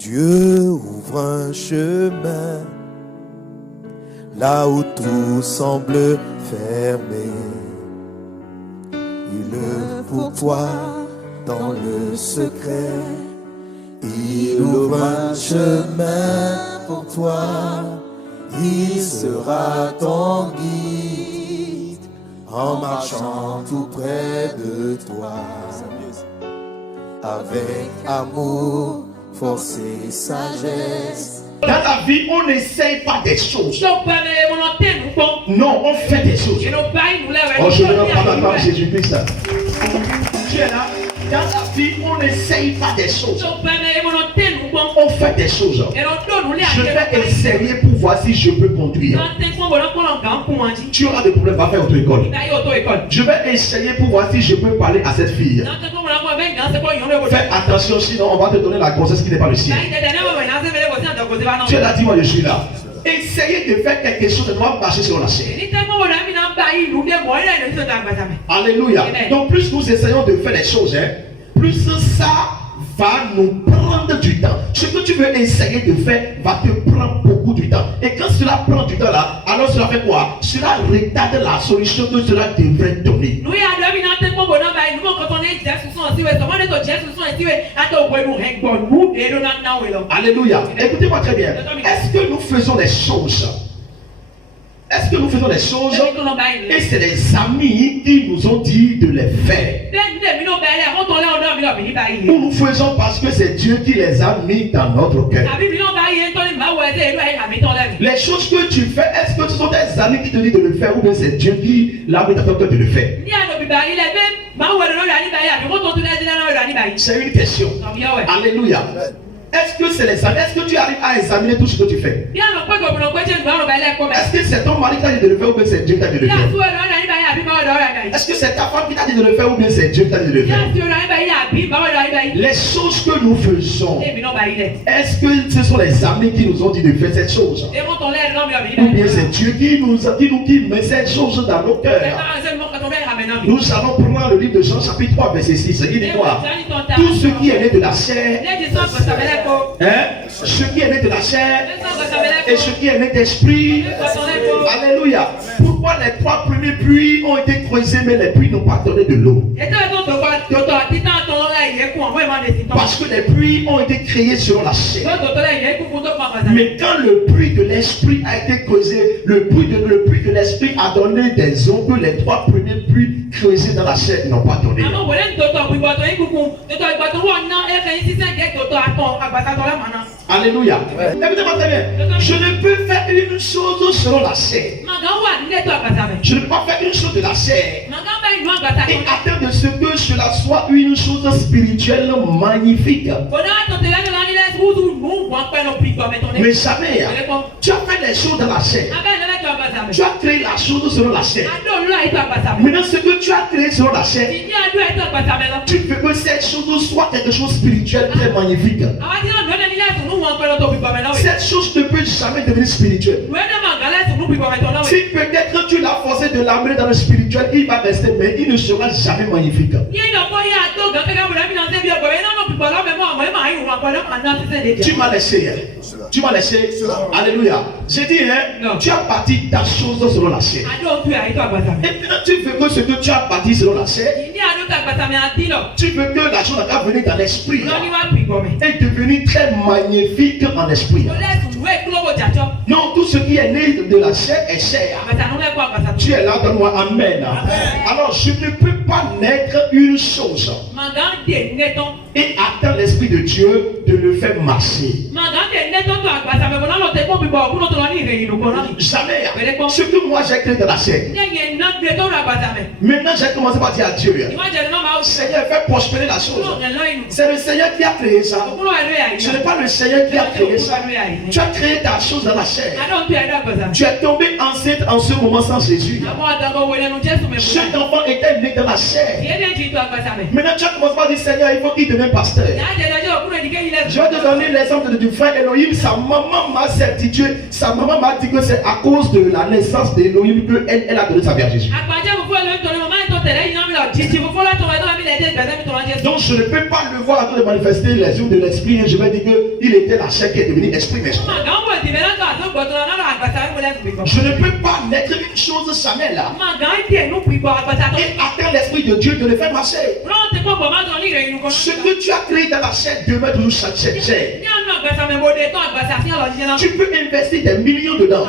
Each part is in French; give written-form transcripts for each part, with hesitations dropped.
Dieu ouvre un chemin là où tout semble fermé. Il ouvre pour toi dans le secret. Il ouvre un chemin pour toi. Il sera ton guide en marchant tout près de toi. Avec amour, force et sagesse. Dans la vie, on n'essaye pas des choses. Non, on fait des choses. Oh, je ne veux pas la parole de Jésus-Christ. Tu es là. Dans la vie, on n'essaye pas des choses. On fait des choses. Je vais essayer pour voir si je peux conduire. Tu auras des problèmes, va faire auto-école. Je vais essayer pour voir si je peux parler à cette fille. Fais attention, sinon on va te donner la grossesse qui n'est pas le sien. Tu es là, dis-moi, je suis là. Essayez de faire quelque chose de noir, marcher sur la chair. Alléluia. Donc plus nous essayons de faire les choses, plus ça va nous prendre du temps. Ce que tu veux essayer de faire va te prendre beaucoup de temps. Et quand cela prend du temps là, alors cela fait quoi? Cela retarde la solution que cela devrait donner. Alléluia. Écoutez-moi très bien. Est-ce que nous faisons des choses? Est-ce que nous faisons des choses et c'est les amis qui nous ont dit de les faire? Ou nous faisons parce que c'est Dieu qui les a mis dans notre cœur? Les choses que tu fais, est-ce que ce sont tes amis qui te disent de le faire ou bien c'est Dieu qui l'a mis dans ton cœur de le faire? C'est une question. Alléluia. Est-ce que c'est les amis? Est-ce que tu arrives à examiner tout ce que tu fais? Est-ce que c'est ton mari qui t'a dit de le faire ou bien c'est Dieu qui t'a dit de le faire? Est-ce que c'est ta femme qui t'a dit de le faire ou bien c'est Dieu qui t'a dit de le faire? Les choses que nous faisons, est-ce que ce sont les amis qui nous ont dit de faire cette chose? Ou bien c'est Dieu qui met cette chose dans nos cœurs? Nous allons prendre le livre de Jean chapitre 3 verset 6. Il dit quoi? Tout ce qui est né de la chair, ce qui est né de la chair et ce qui est né d'esprit. Alléluia. Pourquoi les 3 premiers puits ont été creusés mais les puits n'ont pas donné de l'eau? Parce que les puits ont été créés selon la chair. Mais quand le puits de l'esprit a été creusé, le puits de l'esprit a donné des eaux que les 3 premiers puits creusés dans la chair n'ont pas donné. Alléluia. Écoutez-moi très bien. Je ne peux faire une chose selon la chair. Je ne peux pas faire une chose de la chair et attendre de ce que cela soit une chose spirituelle magnifique. Mais jamais tu as fait les choses dans la chair. Tu as créé la chose selon la chair. Maintenant, ce que tu as créé selon la chair, tu veux que cette chose soit quelque chose de spirituel très magnifique. Cette chose ne peut jamais devenir spirituelle. Si peut-être tu l'as forcé de l'amener dans le spirituel, il va rester, mais il ne sera jamais magnifique. Tu m'as laissé. Tu m'as laissé. Alléluia. J'ai dit, tu as bâti ta chose selon la chair. Et maintenant tu veux que ce que tu as bâti selon la chair, tu veux que la chose va venir dans l'esprit et devenir très magnifique en esprit. Non, tout ce qui est né de la chair est chair. Tu es là, donne-moi amen. Alors je ne peux pas naître une chose et attendre l'esprit de Dieu de le faire marcher. Jamais. Ce que moi j'ai créé dans la chair. Maintenant j'ai commencé par dire à Dieu, Seigneur, fais prospérer la chose. C'est le Seigneur qui a créé ça. Ce n'est pas le Seigneur qui a créé ça. Tu as créé ta chose dans la chair. Tu es tombé enceinte en ce moment sans Jésus. Cet enfant était né dans la chair. Maintenant tu as commencé par dire, Seigneur, il faut qu'il devienne pasteur. Je vais te donner l'exemple du frère Elohim. Sa maman m'a certifié. Sa maman m'a dit que c'est à cause de la naissance d'Elohim qu'elle a donné sa vie à Jésus. Donc je ne peux pas le voir en train de manifester les œuvres de l'esprit et je vais dire qu'il était la chair qui est devenue esprit. Je ne peux pas mettre une chose jamais là et atteindre l'esprit de Dieu de le faire marcher. Ce que tu as créé dans la chair demeure toujours cette chair. Tu peux investir des millions dedans.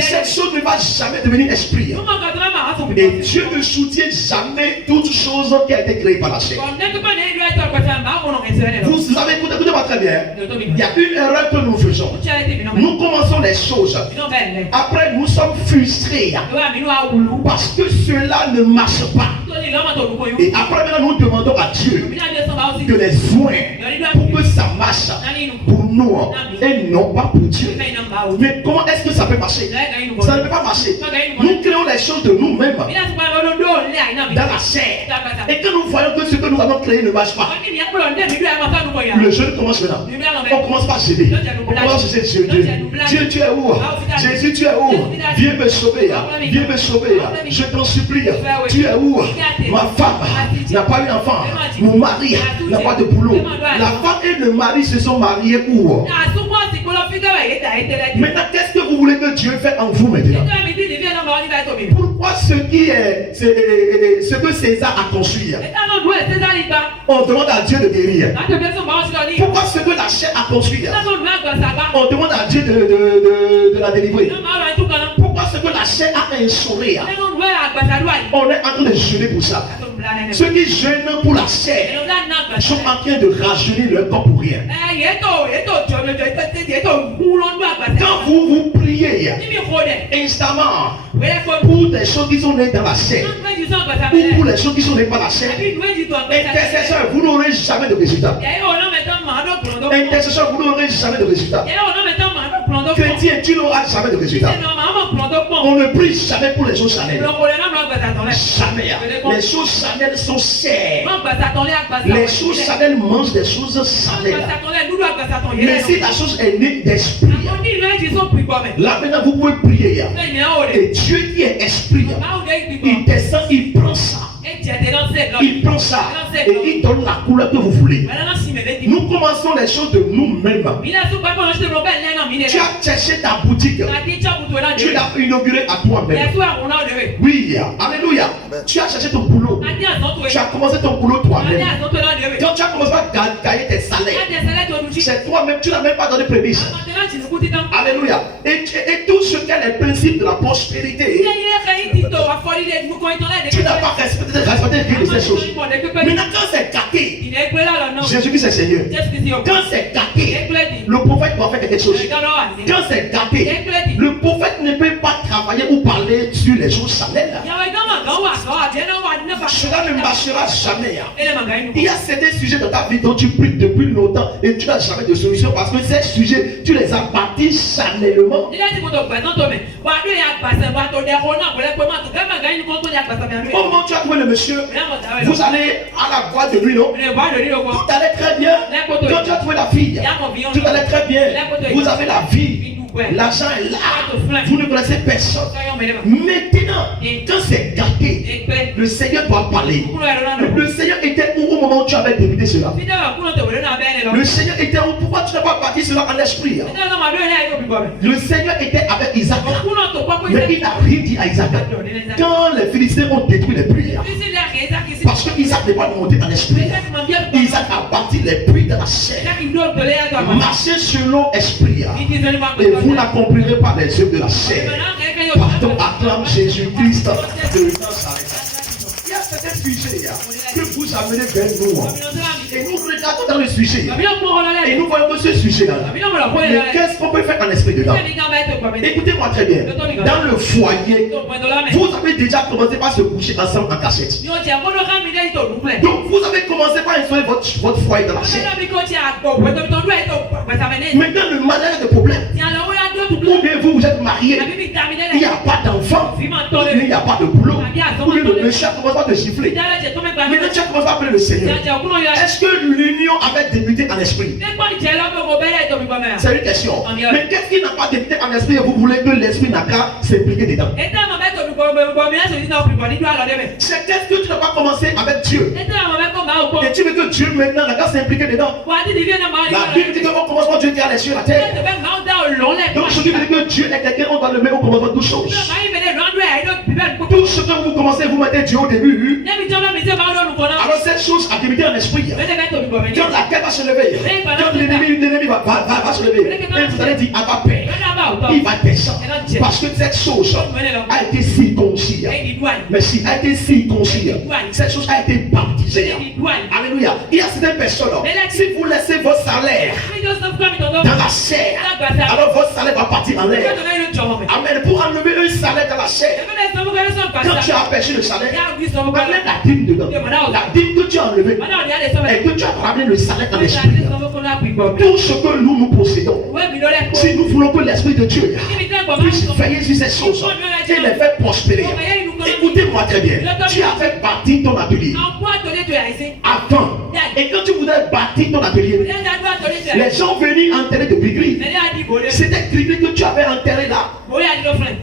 Cette chose ne va jamais devenir esprit. Et Dieu ne soutient jamais toute chose qui a été créée par la chair. Vous avez écoutez-moi très bien. Il y a une erreur que nous faisons. Nous commençons les choses. Après, nous sommes frustrés parce que cela ne marche pas. Et après, maintenant, nous demandons à Dieu de les joindre pour que ça marche pour nous et non pas pour Dieu. Mais comment est-ce que ça peut marcher? Ça ne peut pas marcher. Nous créons les choses de nous-mêmes dans la chair. Et que nous voyons que ce que nous avons créé ne marche pas. Le jeûne commence maintenant. On commence par céder. On commence à chercher Dieu. Dieu, tu es où? Jésus, tu es où? Viens me sauver. Viens me sauver. Je t'en supplie. Tu es où? Ma femme n'a pas eu d'enfant. Mon mari n'a pas de boulot. La femme et le mari se sont mariés où? Maintenant, qu'est-ce que vous voulez que Dieu fasse en vous maintenant? Pourquoi ce que César a construit, on demande à Dieu de guérir? Pourquoi ce que la chair a construit, on demande à Dieu de la délivrer? Pourquoi ce que la chair a instauré, on est en train de jeûner pour ça? Ceux qui jeûnent pour la chair sont en train de rajeunir leur corps pour rien. Quand vous priez instamment pour des choses qui sont nées dans la chair ou pour les choses qui sont nées par la chair, intercesseur, vous n'aurez jamais de résultat. Intercesseur, vous n'aurez jamais de résultat. Chrétien, tu n'auras jamais de résultat. On ne prie jamais pour les choses charnelles. Jamais. Les choses charnelles sont chères. Les choses charnelles mangent des choses charnelles. Mais si la chose est née d'esprit, là maintenant vous pouvez prier. Et Dieu qui est esprit, il descend, il prend ça. Il prend ça et il donne la couleur que vous voulez. Nous commençons les choses de nous-mêmes. Tu as cherché ta boutique. Tu l'as inaugurée à toi-même. Oui, alléluia. Tu as cherché ton boulot. Tu as commencé ton boulot toi-même. Quand tu as commencé à gagner tes salaires, c'est toi-même, tu n'as même pas donné prémisse. Alléluia. Et tout ce qu'est les principes de la prospérité, tu n'as pas respecté ces choses. Maintenant, quand c'est gâté, Jésus-Christ est Seigneur. Quand c'est gâté, le prophète doit faire quelque chose. Quand c'est gâté, le prophète ne peut pas travailler ou parler sur les choses charnelles. Cela ne marchera jamais. Il y a certains sujets dans ta vie dont tu pries depuis longtemps et tu n'as jamais de solution parce que ces sujets, tu les as bâtis charnellement. Comment tu as trouvé le monsieur? Vous allez à la boîte de nuit, non? Tout allait très bien. Quand tu as trouvé la fille, tout allait très bien. Vous avez la vie. L'argent est là. Vous ne connaissez personne. Maintenant, quand c'est gâté, le Seigneur doit parler. Le Seigneur était où au moment où tu avais débuté cela? Le Seigneur était où? Pourquoi tu n'as pas bâti cela en esprit? Le Seigneur était avec Isaac. Mais il n'a rien dit à Isaac. Quand les Philistins ont détruit les puits, parce que Isaac n'est pas monté en esprit, Isaac a bâti les puits dans la chair. Marchez selon esprit. Et vous n'accomplirez pas les œuvres de la chair. Pardon, acclame Jésus-Christ de Nazareth. Il y a certains sujets que vous amenez vers nous. Et nous regardons dans le sujet. Et nous voyons que ce sujet-là, mais qu'est-ce qu'on peut faire en esprit dedans? Écoutez-moi très bien. Dans le foyer, vous avez déjà commencé par se coucher ensemble en cachette. Donc vous avez commencé par installer votre foyer dans la chair. Maintenant, le malheur de problème. Ou bien vous êtes marié, il n'y a pas d'enfant, il n'y a pas de boulot, ou bien le méchant commence à te gifler. Maintenant tu as commencé à appeler le Seigneur. Est-ce que l'union avait débuté en esprit? C'est une question. Mais qu'est-ce qui n'a pas débuté en esprit et vous voulez que l'esprit n'a qu'à s'impliquer dedans? C'est qu'est-ce que tu n'as pas commencé avec Dieu. Et tu veux que Dieu maintenant, la grâce est impliquée dedans. La Bible dit qu'au commencement, Dieu créa les cieux et la terre. Donc ce qui veut dire que Dieu est quelqu'un, on va le mettre au commencement de toutes choses. Tout ce que vous commencez, vous mettez Dieu au début. Alors cette chose a débuté en esprit. Quand la terre va se lever, quand l'ennemi va se lever, et vous allez dire, à ma paix, il va descendre. Parce que cette chose a été circoncis. Merci, a été circoncis. Cette chose a été baptisée. Alléluia. Il y a certaines personnes, si vous laissez votre salaire dans la chair, alors votre salaire va partir en l'air. Amen. Pour enlever un salaire dans la chair, quand tu as aperçu le salaire, enlève la dîme dedans. La dîme que tu as enlevée et que tu as ramené le salaire dans l'esprit. Tout ce que nous possédons, si nous voulons que l'esprit de Dieu puisse veiller sur ces choses et les faire prospérer. Écoutez-moi très bien. Tu as fait bâtir ton atelier avant. Et quand tu voudrais bâtir ton atelier, les gens venaient enterrer de gris-gris. C'était gris-gris que tu avais enterré là.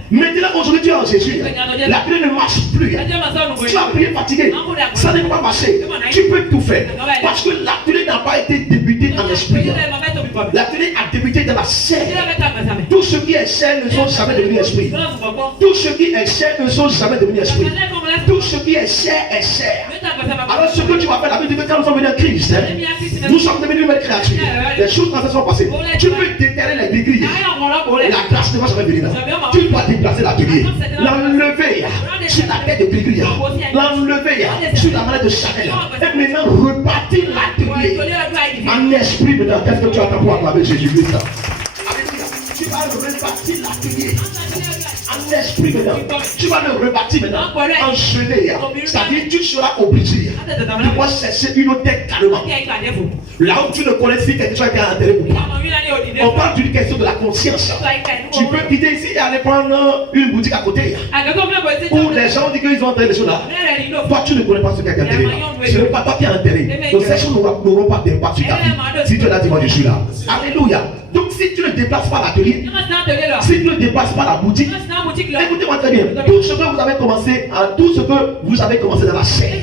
Maintenant, aujourd'hui, tu es en Jésus. L'atelier ne marche plus. Tu as prié fatigué. Ça ne peut pas marcher. Tu peux tout faire. Parce que l'atelier n'a pas été débuté en esprit. L'atelier a débuté dans la chair. Tout ce qui est chair ne sont jamais devenus esprit. Tout ce qui est chair ne sont jamais devenus esprit. Tout ce qui est chair est chair. Alors ce que tu vas faire, la Bible dit que quand nous sommes venus en Christ, nous sommes devenus nouvelles créatures. Les choses quand elles sont passées, tu peux déterrer les gris-gris. La grâce ne va jamais venir là. Tu dois déplacer l'atelier, l'enlever sur la tête de gris-gris, l'enlever sur la manette de Chanel, et maintenant repartir l'atelier en esprit. Maintenant, qu'est-ce que tu attends pour acclamer Jésus-Christ? Alléluia. Tu vas repartir l'atelier en esprit maintenant. Tu vas le rebâtir maintenant en gelée. C'est-à-dire tu seras obligé de pouvoir chercher une autre tête carrément. Là où tu ne connais si quelque chose a été enterré ou pas. On parle d'une question de la conscience. Tu peux quitter ici et aller prendre une boutique à côté. Où les gens disent qu'ils ont enterré les choses là. Toi tu ne connais pas ce qui a été enterré là. Ce n'est pas toi qui as enterré. Donc ces choses n'auront pas d'impact sur ta vie. Si tu l'as dit, moi je suis là. Alléluia. Donc si tu ne déplaces pas l'atelier, si tu ne déplaces pas la boutique, écoutez-moi très bien, tout ce que vous avez commencé, tout ce que vous avez commencé dans la chair,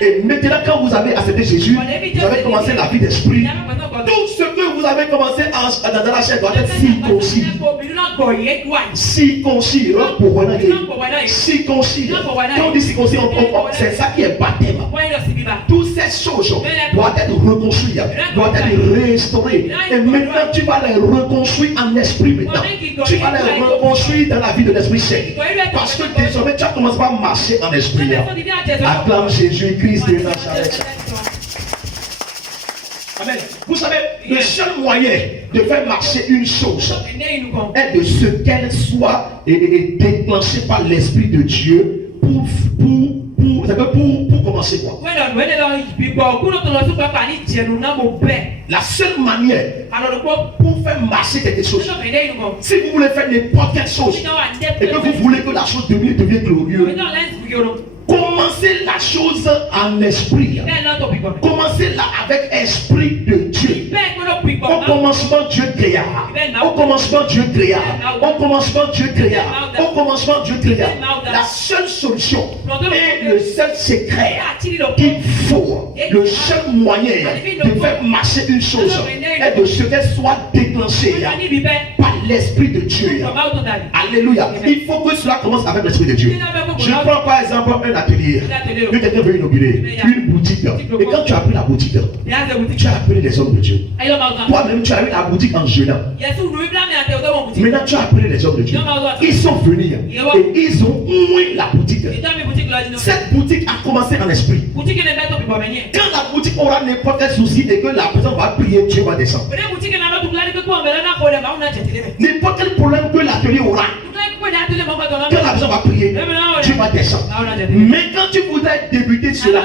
et maintenant quand vous avez accepté Jésus, vous avez commencé la vie d'esprit, tout ce que vous avez commencé dans la chair doit être circoncis. Circoncis, circoncis. Quand on dit circoncis, c'est ça qui est baptême. Toutes ces choses doivent être reconstruites, doivent être restaurées. Et maintenant tu vas les reconstruire en esprit maintenant. Tu vas les reconstruire dans la vie de l'esprit saint. Parce que désormais tu as commencé à marcher en esprit. Acclame Jésus-Christ de Nazareth. Amen. Vous savez, le seul moyen de faire marcher une chose est de ce qu'elle soit déclenchée par l'Esprit de Dieu pour commencer quoi. La seule manière pour faire marcher quelque chose, si vous voulez faire n'importe quelle chose et que vous voulez que la chose devienne glorieuse, commencez la chose en esprit. Commencez là avec esprit de Dieu. Au commencement Dieu créa. Au commencement Dieu créa. Au commencement Dieu créa. Au commencement Dieu créa. La seule solution et le seul secret qu'il faut, le seul moyen de faire marcher une chose est de ce qu'elle soit déclenchée par l'esprit de Dieu. Alléluia. Il faut que cela commence avec l'esprit de Dieu. Je prends par exemple un atelier. Que quelqu'un veut inaugurer une boutique. Et quand tu as pris la boutique, tu as appelé les hommes de Dieu. Toi-même, tu as eu la boutique en jeûnant. Maintenant, tu as appelé les hommes de Dieu. Ils sont venus et ils ont oué la boutique. Cette boutique a commencé en esprit. Quand la boutique aura n'importe quel souci et que la personne va prier, Dieu va descendre. N'importe quel problème que l'atelier aura, quand la personne va prier, Dieu va descendre. Mais quand tu voudrais débuter cela,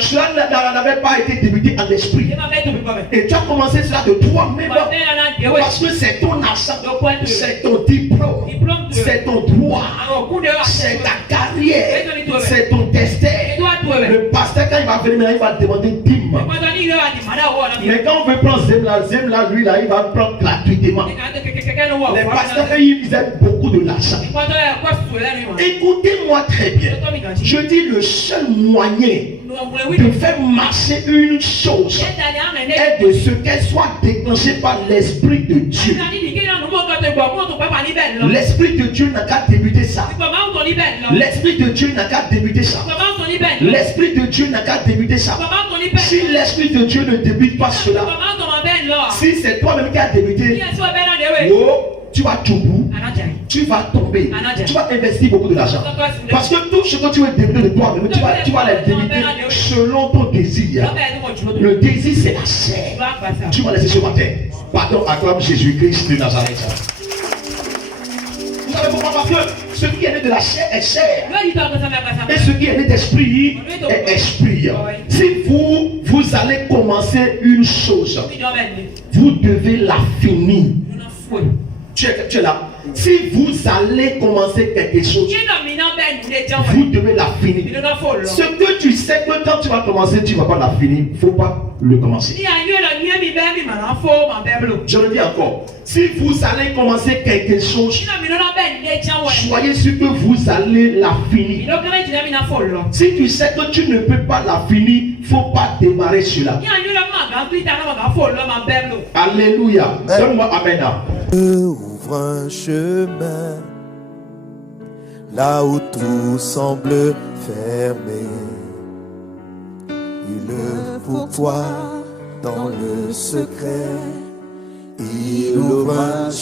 cela n'avait pas été débuté en esprit. Et tu as commencé cela de toi-même. Parce que c'est ton argent, c'est ton diplôme, c'est ton droit, c'est ta carrière, c'est ton destin. Le pasteur pasteur, quand il va venir, il va demander 10 000. Mais quand on veut prendre Zemla, lui, là, il va prendre gratuitement. Les pasteurs, ils aiment beaucoup de l'argent. Écoutez-moi très bien. Je dis le seul moyen de faire marcher une chose est de ce qu'elle soit déclenchée par l'Esprit de Dieu. L'Esprit de Dieu n'a qu'à débuter ça. L'Esprit de Dieu n'a qu'à débuter ça. L'Esprit de Dieu n'a qu'à débuter ça. Si l'Esprit de Dieu ne débute pas cela, si c'est toi-même qui as débuté, oh, tu vas tout bout, tu vas tomber, tu vas investir beaucoup de l'argent. Parce que tout ce que tu veux débuter de toi-même, tu vas le débuter selon ton désir. Le désir, c'est la chair. Tu vas laisser ce matin. Pardon, acclame Jésus-Christ de Nazareth. Vous savez pourquoi? Parce que ce qui est né de la chair est chair. Et ce qui est né d'esprit est esprit. Si vous allez commencer une chose, vous devez la finir. Tu es là. Si vous allez commencer quelque chose, vous devez la finir. Ce que tu sais que quand tu vas commencer, tu ne vas pas la finir, il ne faut pas le commencer. Je le dis encore. Si vous allez commencer quelque chose, soyez sûr que vous allez la finir. Si tu sais que tu ne peux pas la finir, il ne faut pas démarrer cela. Alléluia. Donne-moi amen. Ouvre un chemin là où tout semble fermé. Il pour toi dans le secret. Il ouvre un chemin.